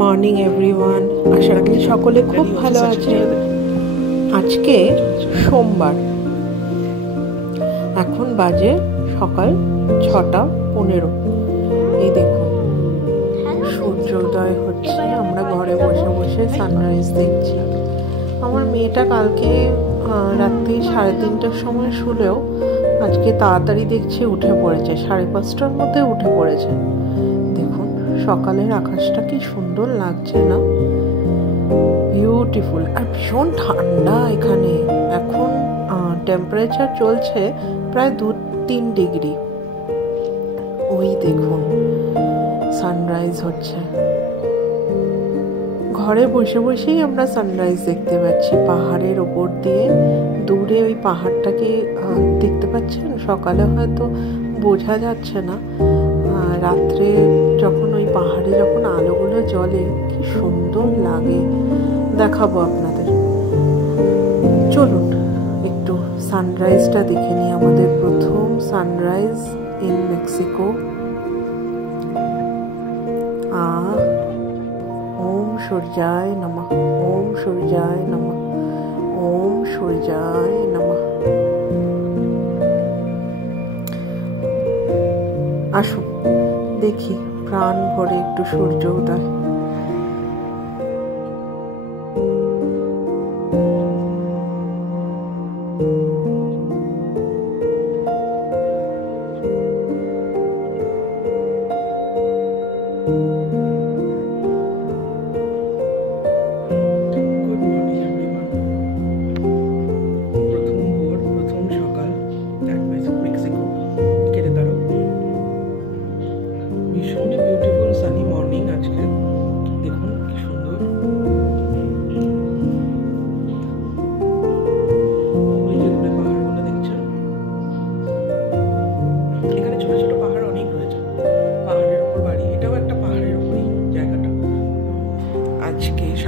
Morning everyone, আশা করি সকলে খুব ভালো আছেন। আজকে সোমবার, এখন বাজে সকাল 6:15। এই দেখুন সূর্যোদয় হচ্ছে, আমরা ঘরে বসে বসে সানরাইজ দেখছি। আমার মেয়েটা কালকে রাত্রি 3:30টার সময় শুলেও আজকে তাড়াতাড়ি দেখছি উঠে পড়েছে, 5:30টার মধ্যে উঠে পড়েছে। দেখুন সকালের আকাশটা কি সুন্দর লাগছে না, বিউটিফুল। আর ভীষণ ঠান্ডা এখানে, এখন টেম্পারেচার চলছে প্রায় 2-3 ডিগ্রি। ওই দেখুন সানরাইজ হচ্ছে, ঘরে বসে বসেই আমরা সানরাইজ দেখতে পাচ্ছি। পাহাড়ের ওপর দিয়ে দূরে ওই পাহাড়টাকে দেখতে পাচ্ছেন। সকালে হয়তো বোঝা যাচ্ছে না, রাত্রে যখন ওই পাহাড়ে যখন আলোগুলো জ্বলে কি সুন্দর লাগে, দেখাবো আপনাদের। চলুন একটু সানরাইজটা দেখে নিই, আমাদের প্রথম সানরাইজ ইন মেক্সিকো। ওম সূর্যায় নমঃ, ওম সূর্যায় নমঃ, ওম সূর্যায় নমঃ। আসুন দেখি প্রাণ ভরে একটু সূর্য উদয়।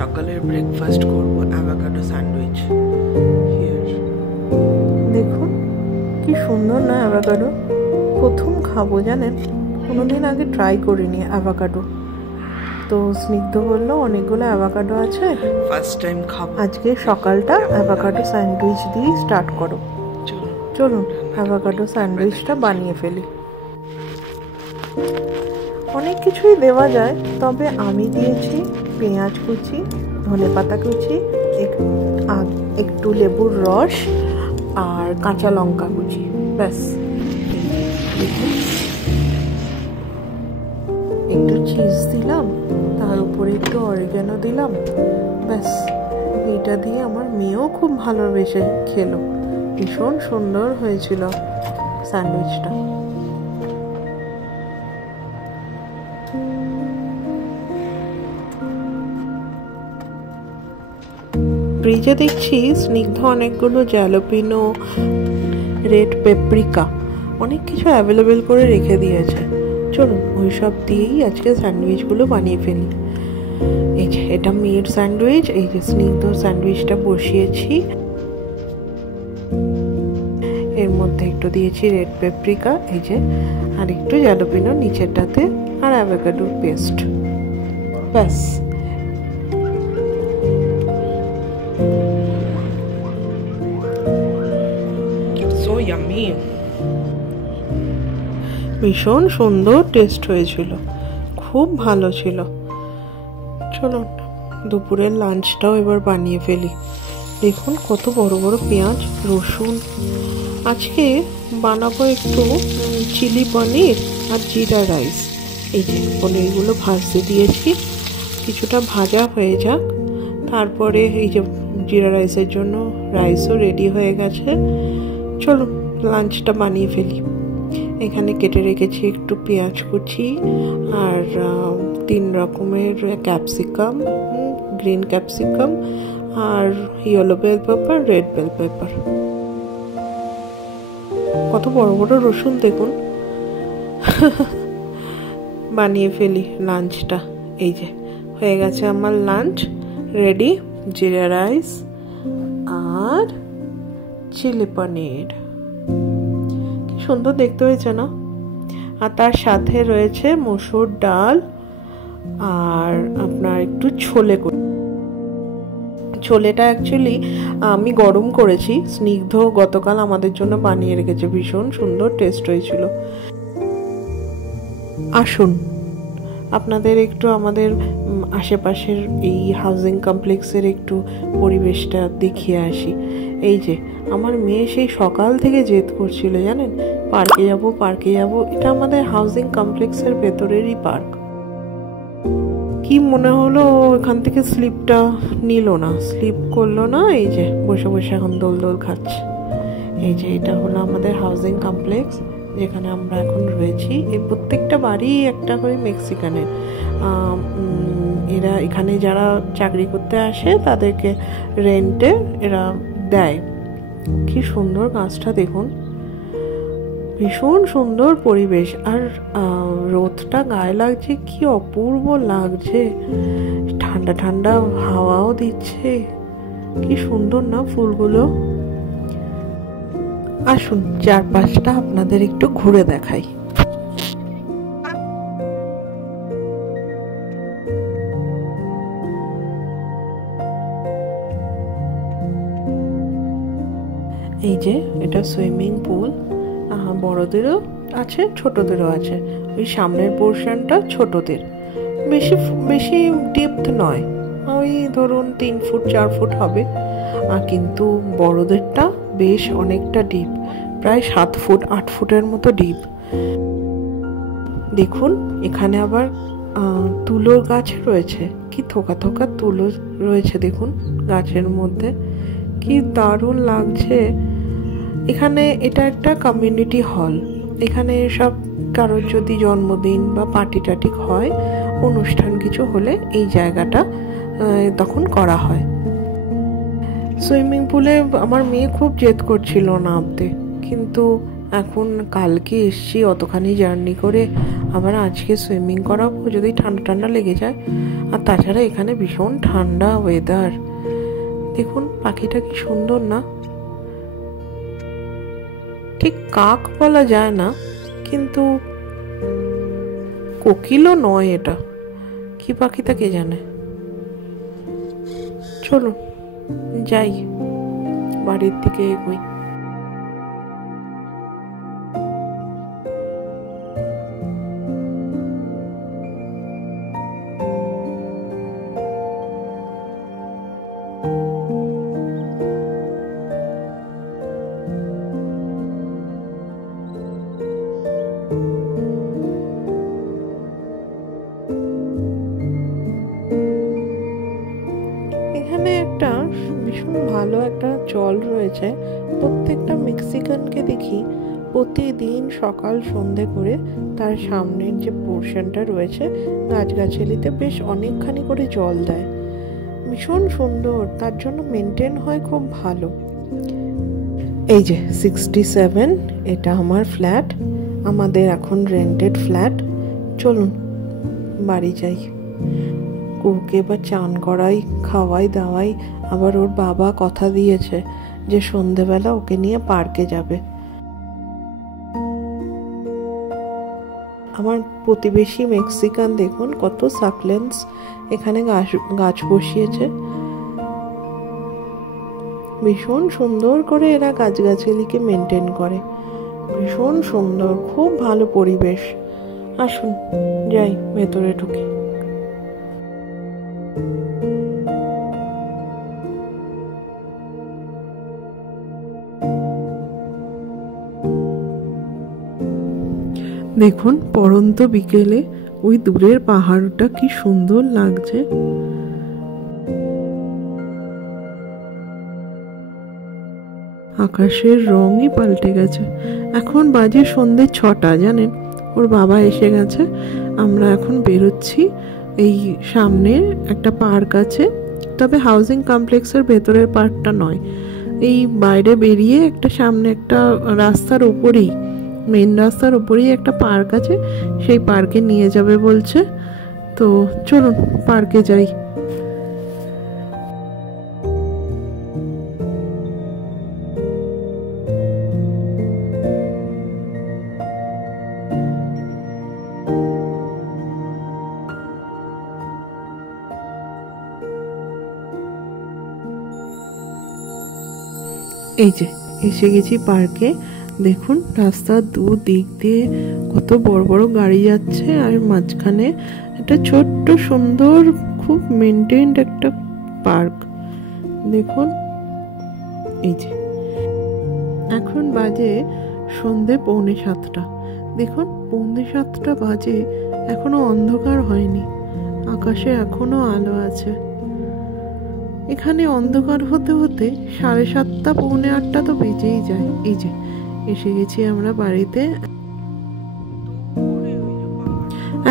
সকালের ব্রেকফাস্ট করব অ্যাভোকাডো স্যান্ডউইচ। দেখুন কি সুন্দর না অ্যাভোকাডো, প্রথম খাবো জানেন, কোনোদিন আগে ট্রাই করিনি অ্যাভোকাডো। তো স্নিগ্ধ বললো অনেকগুলো অ্যাভোকাডো আছে, ফার্স্ট টাইম খাবো। আজকে সকালটা অ্যাভোকাডো স্যান্ডউইচ দিয়ে স্টার্ট করো। চলুন অ্যাভোকাডো স্যান্ডউইচটা বানিয়ে ফেলি। অনেক কিছুই দেওয়া যায়, তবে আমি দিয়েছি পেঁয়াজ কুচি, ধনেপাতা কুচি, একটু লেবুর রস আর কাঁচা লঙ্কা কুচি, ব্যাস। একটু চিজ দিলাম, তার উপরে একটু অরিগ্যানো দিলাম, ব্যাস। এটা দিয়ে আমার মেয়েও খুব ভালোবেসে খেলো, ভীষণ সুন্দর হয়েছিল স্যান্ডউইচটা। ফ্রিজে দেখছি স্নিগ্ধ অনেকগুলো জ্যালাপিনো, রেড পেপ্রিকা, অনেক কিছু অ্যাভেলেবেল করে রেখে দিয়েছে। চলুন ওই সব দিয়েই আজকে স্যান্ডউইচগুলো বানিয়ে ফেলি। এই যে এটা মেয়ের স্যান্ডউইচ, এই যে স্নিগ্ধ স্যান্ডউইচটা বসিয়েছি। এর মধ্যে একটু দিয়েছি রেড পেপ্রিকা, এই যে, আর একটু জ্যালাপিনো নিচেরটাতে, আর অ্যাভোকাডোর পেস্ট, ব্যাস। ভীষণ সুন্দর টেস্ট হয়েছিল, খুব ভালো ছিল। চলুন দুপুরের লাঞ্চটাও এবার বানিয়ে ফেলি। দেখুন কত বড় বড় পেঁয়াজ, রসুন। আজকে বানাবো একটু চিলি পনির আর জিরা রাইস। এই যে পনিরগুলো ভাজতে দিয়েছি, কিছুটা ভাজা হয়ে যাক, তারপরে এই যে জিরা রাইসের জন্য রাইসও রেডি হয়ে গেছে। চলুন লাঞ্চটা বানিয়ে ফেলি। এখানে কেটে রেখেছি একটু পেঁয়াজ কুচি আর 3 রকমের ক্যাপসিকাম, গ্রিন ক্যাপসিকাম আর yellow bell pepper, red bell pepper. কত বড় বড় রসুন দেখুন। বানিয়ে ফেলি লাঞ্চটা। এই যে হয়ে গেছে আমার লাঞ্চ রেডি, জিরা রাইস আর চিলি পনির। সুন্দর দেখতে হয়েছে না? আর তার সাথে রয়েছে মসুর ডাল আর আপনার একটু ছোলে করি। ছোলেটা অ্যাকচুয়ালি আমি গরম করেছি, স্নিগ্ধ গতকাল আমাদের জন্য বানিয়ে রেখেছে, ভীষণ সুন্দর টেস্ট হয়েছিল। আসুন আপনাদের একটু আমাদের আশেপাশের এই হাউজিং কমপ্লেক্সের একটু পরিবেশটা দেখিয়ে আসি। এই যে আমার মেয়ে সেই সকাল থেকে জেদ করছিল, জানেন, পার্কে যাব পার্কে যাব। এটা আমাদের হাউজিং কমপ্লেক্সের ভেতরেরই পার্ক। কি মনে হলো এখান থেকে স্লিপটা নিল না, স্লিপ করলো না, এই যে বসে বসে এখন দোল দোল খাচ্ছে। এই যে এটা হলো আমাদের হাউজিং কমপ্লেক্স যেখানে আমরা এখন রয়েছি। এই প্রত্যেকটা বাড়ি একটা করে মেক্সিকানের। এরা এখানে যারা চাকরি করতে আসে তাদেরকে রেন্টে এরা দেয়। কি সুন্দর গাছটা দেখুন, ভীষণ সুন্দর পরিবেশ। আর রোদটা গায়ে লাগছে, কি অপূর্ব লাগছে, ঠান্ডা ঠান্ডা হাওয়াও দিচ্ছে, কি সুন্দর না ফুলগুলো। আসুন চারপাশটা আপনাদের একটু ঘুরে দেখাই। এই যে এটা সুইমিং পুল, বড়দেরও আছে ছোটদেরও আছে। ওই সামনের পোর্শনটা ছোটদের, বেশি বেশি ডেপথ নয়, ওই ধরুন 3 ফুট 4 ফুট হবে। কিন্তু বড়দেরটা বেশ অনেকটা ডিপ, প্রায় 7 ফুট 8 ফুটের মতো ডিপ। দেখুন এখানে আবার তুলোর গাছ রয়েছে, কি থোকা থোকা তুলো রয়েছে দেখুন গাছের মধ্যে, কি দারুণ লাগছে। এখানে এটা একটা কমিউনিটি হল, এখানে সব কারোর যদি জন্মদিন বা পার্টি টাটি হয়, অনুষ্ঠান কিছু হলে এই জায়গাটা তখন করা হয়। সুইমিং পুলে আমার মেয়ে খুব জেদ করছিল নামতে, কিন্তু এখন কালকে এসছি অতখানি জার্নি করে, আবার আজকে সুইমিং করাবো, যদি ঠান্ডা ঠান্ডা লেগে যায়। আর তাছাড়া এখানে ভীষণ ঠান্ডা ওয়েদার। দেখুন পাখিটা কি সুন্দর না, ঠিক কাক বলা যায় না, কিন্তু কোকিলও নয়, এটা কি পাখি তা কে জানে। চলুন যাই, বাড়ির দিকে এগোই। এখানে একটা ভীষণ ভালো একটা জল রয়েছে, প্রত্যেকটা মেক্সিকানকে দেখি প্রতিদিন সকাল সন্ধে করে তার সামনের যে পোর্শনটা রয়েছে গাছগাছালিতে বেশ অনেকখানি করে জল দেয়, ভীষণ সুন্দর, তার জন্য মেনটেন হয় খুব ভালো। এই যে 67, এটা আমার ফ্ল্যাট, আমাদের এখন রেন্টেড ফ্ল্যাট। চলুন বাড়ি যাই, কুকুকে এবার চান করাই, খাওয়াই দাওয়াই। আবার ওর বাবা কথা দিয়েছে যে সন্ধেবেলা ওকে নিয়ে পার্কে যাবে। আমার প্রতিবেশী মেক্সিকান দেখুন কত সাকলেন্স এখানে গাছ বসিয়েছে, ভীষণ সুন্দর করে এরা গাছগাছালিকে মেনটেন করে, ভীষণ সুন্দর, খুব ভালো পরিবেশ। আসুন যাই ভেতরে ঢুকে। দেখুন পড়ন্ত বিকেলে ওই দূরের পাহাড়টা কি সুন্দর লাগছে। আকাশের রঙই পাল্টে গেছে। এখন বাজে সন্ধ্যে 6টা, জানেন, ওর বাবা এসে গেছে, আমরা এখন বেরোচ্ছি। এই সামনে একটা পার্ক আছে, তবে হাউজিং কমপ্লেক্সের ভেতরের পার্কটা নয়, এই বাইরে বেরিয়ে একটা সামনে একটা রাস্তার উপরেই, মেন রাস্তার উপরেই একটা পার্ক আছে, সেই পার্কে নিয়ে যাবে বলছে। তো চলুন পার্কে যাই। এই যে এসে গেছি পার্কে। দেখুন রাস্তার দুদিক দিয়ে কত বড় বড় গাড়ি যাচ্ছে, আর মাঝখানে একটা ছোট্ট সুন্দর খুব মেনটেন্ড একটা পার্ক। দেখুন এই যে এখন বাজে সন্ধে 6:45। দেখুন 6:45 বাজে, এখনো অন্ধকার হয়নি, আকাশে এখনো আলো আছে। এখানে অন্ধকার হতে হতে 7:30 7:45 তো বেজেই যায়। এই যে এসে গেছি আমরা বাড়িতে।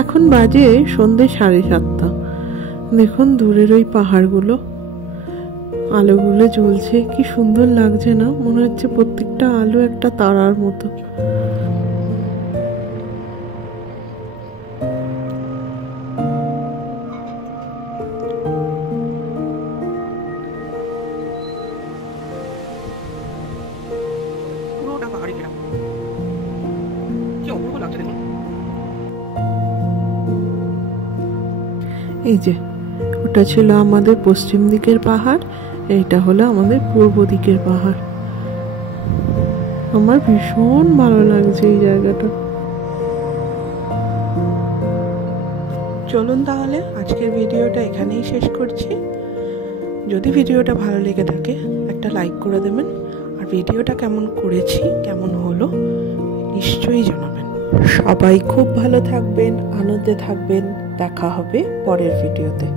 এখন বাজে সন্ধে 7:30। দেখুন দূরের ওই পাহাড়গুলো, আলোগুলো জ্বলছে, কি সুন্দর লাগছে না? মনে হচ্ছে প্রত্যেকটা আলো একটা তারার মতো। এই যে ওটা ছিল আমাদের পশ্চিম দিকের পাহাড়, এইটা হলো আমাদের পূর্ব দিকের পাহাড়। আমার ভীষণ ভালো লাগছে এই জায়গাটা। চলুন তাহলে আজকের ভিডিওটা এখানেই শেষ করছি। যদি ভিডিওটা ভালো লেগে থাকে একটা লাইক করে দেবেন, আর ভিডিওটা কেমন করেছি, কেমন হলো নিশ্চয়ই জানাবেন। সবাই খুব ভালো থাকবেন, আনন্দে থাকবেন। দেখা হবে পরের ভিডিওতে।